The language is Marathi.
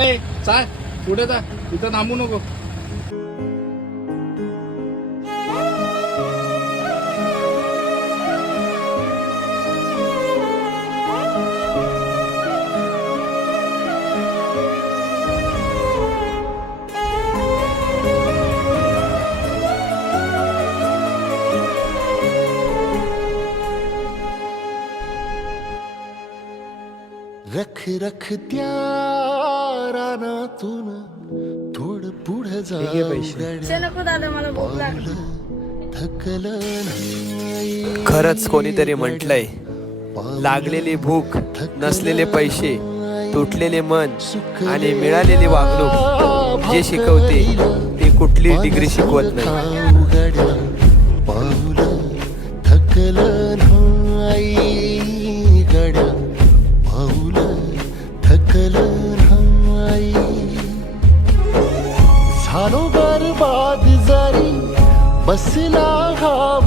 ए चाल पुढे जा, इथं थांबू नको. रख रख त्या रानातून थोडं पुढे जा. नको दादा, मला भूक लागली. थकलं नाही. खरंच कोणीतरी म्हटलंय, लागलेली भूक, नसलेले पैसे, तुटलेले मन आणि मिळालेली वागणूक जे शिकवते ते कुठली डिग्री शिकवत नाही. पाऊलं थकलं नाही गड्या, पाऊलं थकलं नाही. झालो बरबाद जरी बसला घाव